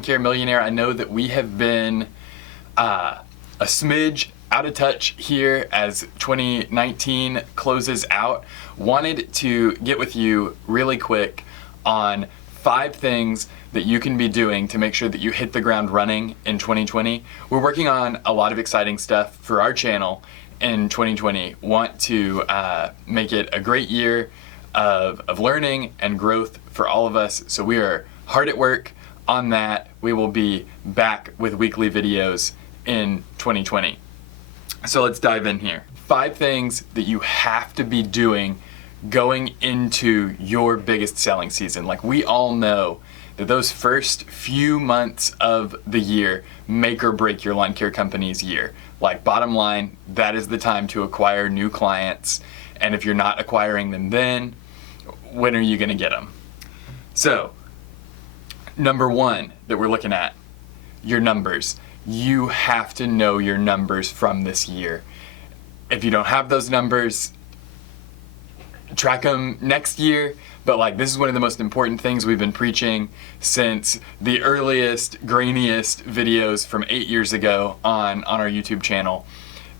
Lawn Care Millionaire. I know that we have been a smidge out of touch here as 2019 closes out. Wanted to get with you really quick on 5 things that you can be doing to make sure that you hit the ground running in 2020. We're working on a lot of exciting stuff for our channel in 2020. Want to make it a great year of learning and growth for all of us. So we are hard at work on that. We will be back with weekly videos in 2020. So let's dive in here. 5 things that you have to be doing going into your biggest selling season. Like, we all know that those first few months of the year make or break your lawn care company's year. Like, bottom line, that is the time to acquire new clients. And if you're not acquiring them then, when are you gonna get them? So, number 1 that we're looking at, your numbers. You have to know your numbers from this year. If you don't have those numbers, track them next year. But like, this is one of the most important things we've been preaching since the earliest, grainiest videos from 8 years ago on our YouTube channel.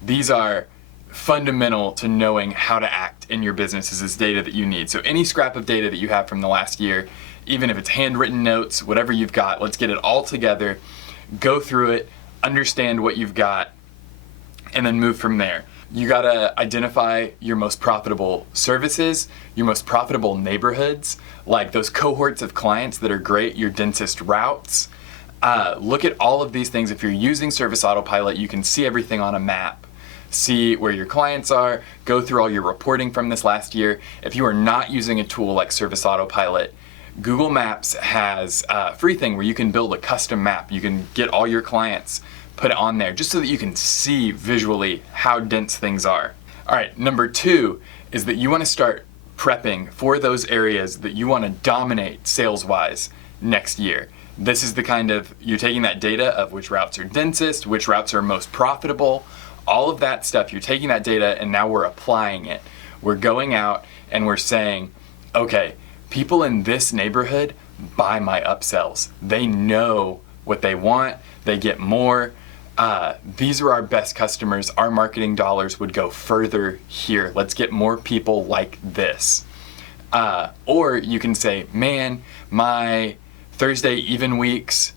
These are fundamental to knowing how to act in your business. Is this data that you need. So any scrap of data that you have from the last year, even if it's handwritten notes, whatever you've got, let's get it all together, go through it, understand what you've got, and then move from there. You gotta identify your most profitable services, your most profitable neighborhoods, like those cohorts of clients that are great, your densest routes. Look at all of these things. If you're using Service Autopilot, you can see everything on a map. See where your clients are, go through all your reporting from this last year. If you are not using a tool like Service Autopilot, Google Maps has a free thing where you can build a custom map. You can get all your clients, put it on there, just so that you can see visually how dense things are. All right, number 2 is that you want to start prepping for those areas that you want to dominate sales-wise next year. This is the kind of, you're taking that data of which routes are densest, which routes are most profitable, all of that stuff. You're taking that data and now we're applying it. We're going out and we're saying, okay, people in this neighborhood buy my upsells. They know what they want, they get more. These are our best customers. Our marketing dollars would go further here. Let's get more people like this. Or you can say, man, my Thursday even weeks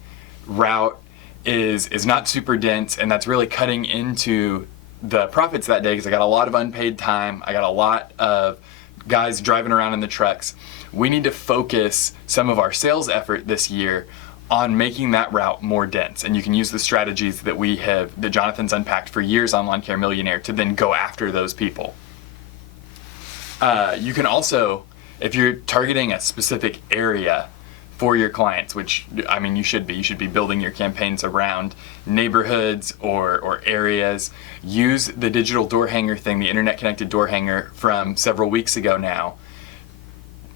route is not super dense, and that's really cutting into the profits that day because I got a lot of unpaid time. I got a lot of guys driving around in the trucks. We need to focus some of our sales effort this year on making that route more dense. And you can use the strategies that that Jonathan's unpacked for years on Lawn Care Millionaire to then go after those people. You can also, if you're targeting a specific area for your clients, which, I mean, you should be building your campaigns around neighborhoods or areas. Use the digital door hanger thing, the internet connected door hanger from several weeks ago now,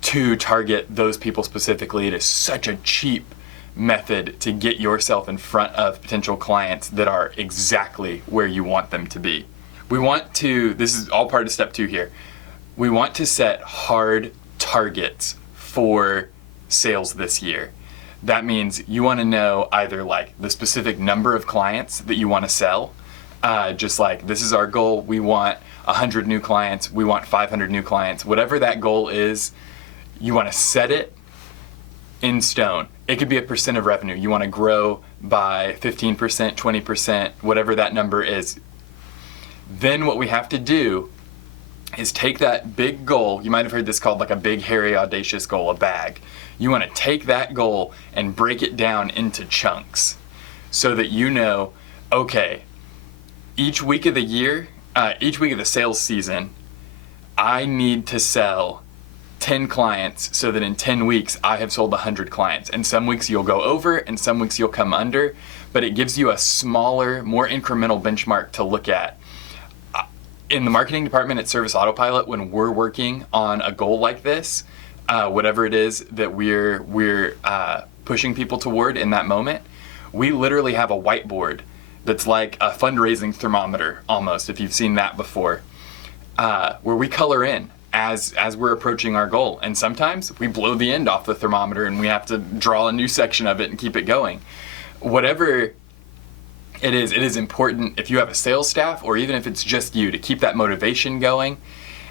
to target those people specifically. It is such a cheap method to get yourself in front of potential clients that are exactly where you want them to be. This is all part of step 2 here. We want to set hard targets for sales this year. That means you want to know either like the specific number of clients that you want to sell, just like, this is our goal, we want 100 new clients, we want 500 new clients, whatever that goal is, you want to set it in stone. It could be a percent of revenue. You want to grow by 15%, 20%, whatever that number is. Then what we have to do is take that big goal. You might have heard this called like a big, hairy, audacious goal, a bag. You want to take that goal and break it down into chunks so that you know, okay, each week of the year, each week of the sales season, I need to sell 10 clients so that in 10 weeks I have sold 100 clients. And some weeks you'll go over and some weeks you'll come under, but it gives you a smaller, more incremental benchmark to look at. In the marketing department at Service Autopilot, when we're working on a goal like this, whatever it is that we're pushing people toward in that moment, we literally have a whiteboard that's like a fundraising thermometer almost, if you've seen that before, where we color in as we're approaching our goal. And sometimes we blow the end off the thermometer and we have to draw a new section of it and keep it going. Whatever it is important, if you have a sales staff or even if it's just you, to keep that motivation going.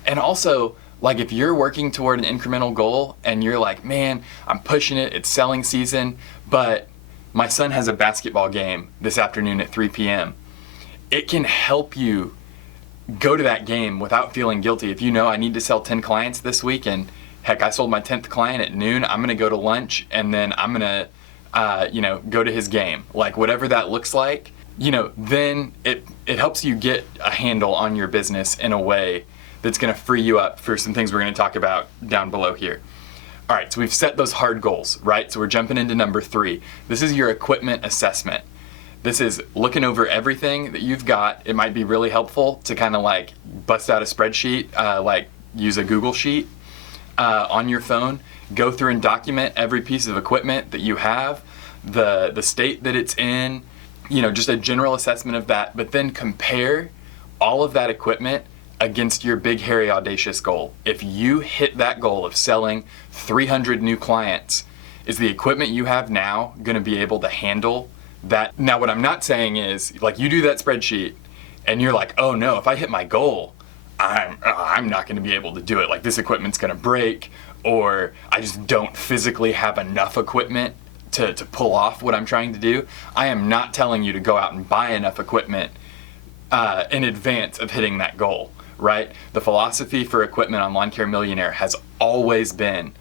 And also, like, if you're working toward an incremental goal and you're like, man, I'm pushing it, it's selling season, but my son has a basketball game this afternoon at 3 p.m. It can help you go to that game without feeling guilty. If you know I need to sell 10 clients this week, and heck, I sold my 10th client at noon, I'm gonna go to lunch and then I'm gonna go to his game. Like, whatever that looks like, then it helps you get a handle on your business in a way that's gonna free you up for some things we're gonna talk about down below here. All right, so we've set those hard goals, right? So we're jumping into number 3. This is your equipment assessment. This is looking over everything that you've got. It might be really helpful to kind of like bust out a spreadsheet, like use a Google Sheet on your phone, go through and document every piece of equipment that you have, the state that it's in, just a general assessment of that, but then compare all of that equipment against your big, hairy, audacious goal. If you hit that goal of selling 300 new clients, is the equipment you have now gonna be able to handle that? Now, what I'm not saying is, like, you do that spreadsheet and you're like, oh no, if I hit my goal, I'm not gonna be able to do it. Like, this equipment's gonna break, or I just don't physically have enough equipment to pull off what I'm trying to do. I am not telling you to go out and buy enough equipment in advance of hitting that goal, right? The philosophy for equipment on Lawn Care Millionaire has always been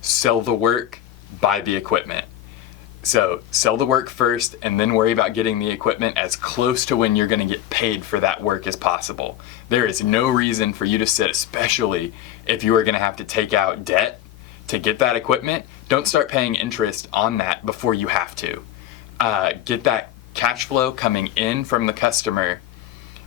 sell the work, buy the equipment. So sell the work first and then worry about getting the equipment as close to when you're gonna get paid for that work as possible. There is no reason for you to sit, especially if you are gonna have to take out debt to get that equipment. Don't start paying interest on that before you have to. Get that cash flow coming in from the customer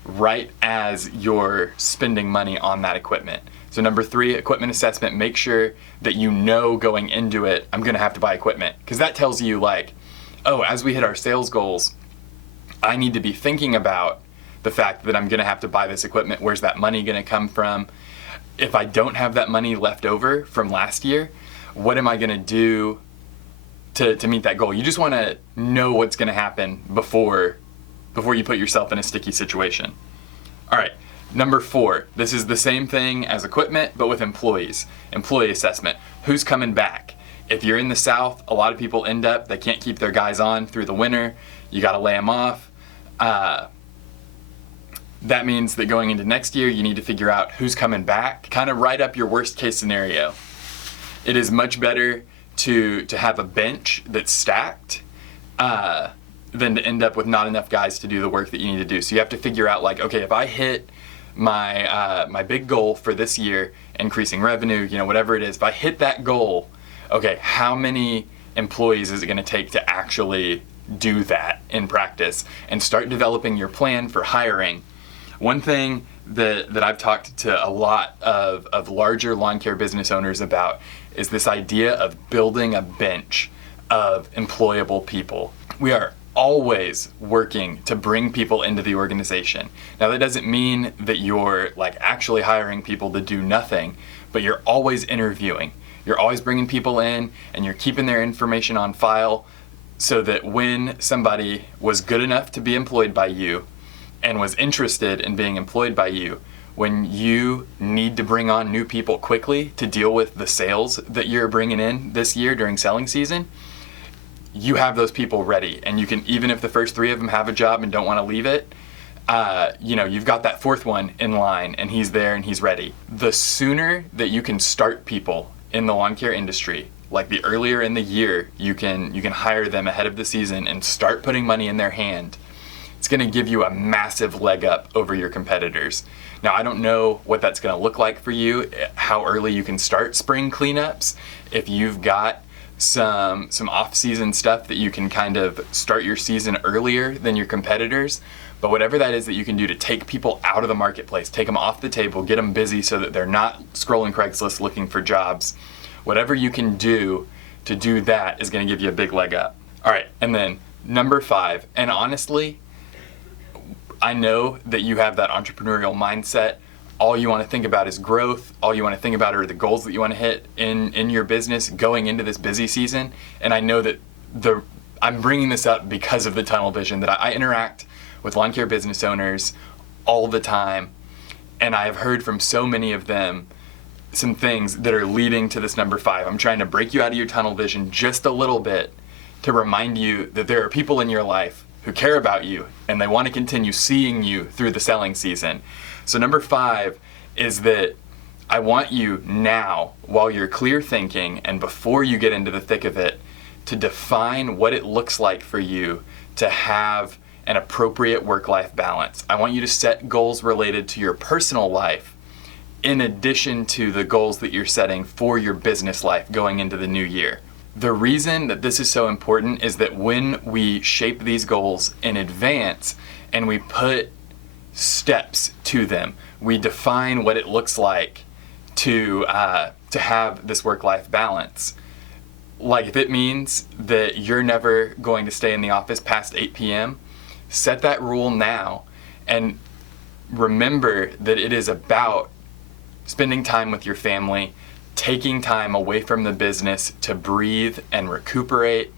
right as you're spending money on that equipment. So number 3, equipment assessment. Make sure that you know going into it, I'm gonna have to buy equipment, because that tells you, like, oh, as we hit our sales goals, I need to be thinking about the fact that I'm gonna have to buy this equipment. Where's that money gonna come from? If I don't have that money left over from last year, what am I gonna do to meet that goal? You just wanna know what's gonna happen before you put yourself in a sticky situation. All right, number 4, this is the same thing as equipment, but with employees. Employee assessment. Who's coming back? If you're in the South, a lot of people they can't keep their guys on through the winter. You gotta lay them off. That means that going into next year, you need to figure out who's coming back. Kind of write up your worst case scenario. It is much better to have a bench that's stacked than to end up with not enough guys to do the work that you need to do. So you have to figure out, like, okay, if I hit my big goal for this year, increasing revenue, whatever it is, if I hit that goal, okay, how many employees is it gonna take to actually do that in practice? And start developing your plan for hiring. One thing that I've talked to a lot of larger lawn care business owners about is this idea of building a bench of employable people. We are always working to bring people into the organization. Now, that doesn't mean that you're like actually hiring people to do nothing, but you're always interviewing. You're always bringing people in and you're keeping their information on file so that when somebody was good enough to be employed by you and was interested in being employed by you, when you need to bring on new people quickly to deal with the sales that you're bringing in this year during selling season, you have those people ready. And you can, even if the first 3 of them have a job and don't want to leave it, you've got that 4th one in line and he's there and he's ready. The sooner that you can start people in the lawn care industry, like the earlier in the year you can hire them ahead of the season and start putting money in their hand, it's gonna give you a massive leg up over your competitors. Now, I don't know what that's gonna look like for you, how early you can start spring cleanups, if you've got some off-season stuff that you can kind of start your season earlier than your competitors. But whatever that is that you can do to take people out of the marketplace, take them off the table, get them busy so that they're not scrolling Craigslist looking for jobs, whatever you can do to do that is going to give you a big leg up. All right, and then number 5, and honestly, I know that you have that entrepreneurial mindset all you want to think about is growth. All you want to think about are the goals that you want to hit in your business going into this busy season. And I know that I'm bringing this up because of the tunnel vision, that I interact with lawn care business owners all the time. And I've heard from so many of them some things that are leading to this number 5. I'm trying to break you out of your tunnel vision just a little bit to remind you that there are people in your life who care about you and they want to continue seeing you through the selling season. So number 5 is that I want you now, while you're clear thinking and before you get into the thick of it, to define what it looks like for you to have an appropriate work-life balance. I want you to set goals related to your personal life in addition to the goals that you're setting for your business life going into the new year. The reason that this is so important is that when we shape these goals in advance and we put steps to them, we define what it looks like to have this work-life balance. Like if it means that you're never going to stay in the office past 8 p.m., set that rule now and remember that it is about spending time with your family, taking time away from the business to breathe and recuperate.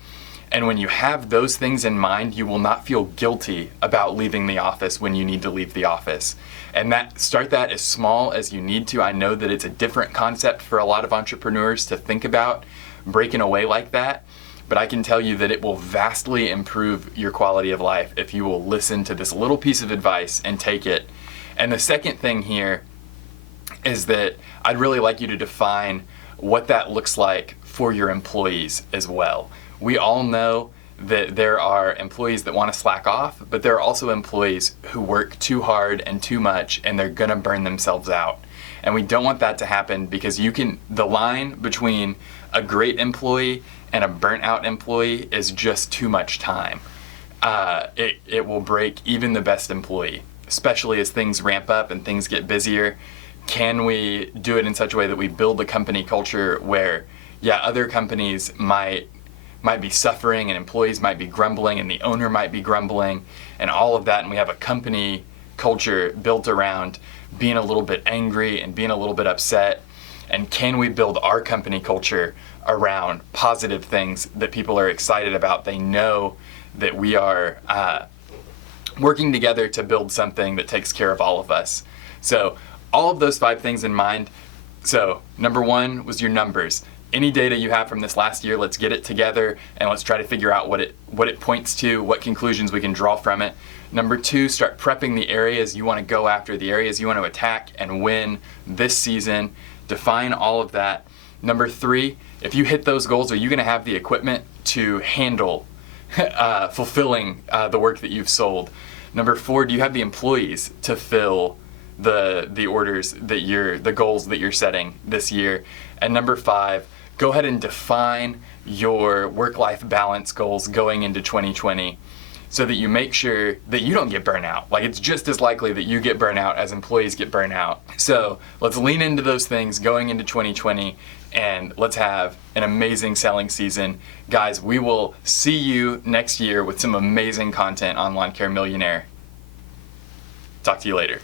And when you have those things in mind, you will not feel guilty about leaving the office when you need to leave the office. And start that as small as you need to. I know that it's a different concept for a lot of entrepreneurs to think about breaking away like that, but I can tell you that it will vastly improve your quality of life if you will listen to this little piece of advice and take it. And the second thing here is that I'd really like you to define what that looks like for your employees as well. We all know that there are employees that want to slack off, but there are also employees who work too hard and too much and they're gonna burn themselves out. And we don't want that to happen because the line between a great employee and a burnt out employee is just too much time. It will break even the best employee, especially as things ramp up and things get busier. Can we do it in such a way that we build a company culture where, other companies might be suffering and employees might be grumbling and the owner might be grumbling and all of that, and we have a company culture built around being a little bit angry and being a little bit upset? And can we build our company culture around positive things that people are excited about? They know that we are working together to build something that takes care of all of us. So all of those 5 things in mind. So number 1 was your numbers. Any data you have from this last year, let's get it together and let's try to figure out what it points to, what conclusions we can draw from it. Number 2, start prepping the areas you want to go after, the areas you want to attack and win this season. Define all of that. Number 3, if you hit those goals, are you going to have the equipment to handle fulfilling the work that you've sold? Number 4, do you have the employees to fill the orders the goals that you're setting this year? And number 5, go ahead and define your work-life balance goals going into 2020 so that you make sure that you don't get burnt out. Like, it's just as likely that you get burnt out as employees get burnt out. So let's lean into those things going into 2020 and let's have an amazing selling season. Guys, we will see you next year with some amazing content on Lawn Care Millionaire. Talk to you later.